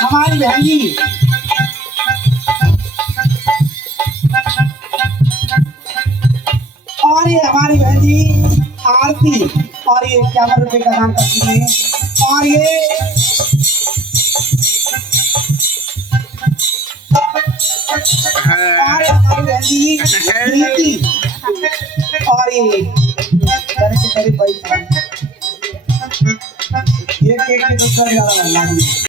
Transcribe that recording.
हमारी बहन जी और ये हमारी बहन जी आरती और ये 51 रुपए का दान करती है और ये हमारी बहन जी प्रीति और ये करीब पैसा ये केक के दूसरा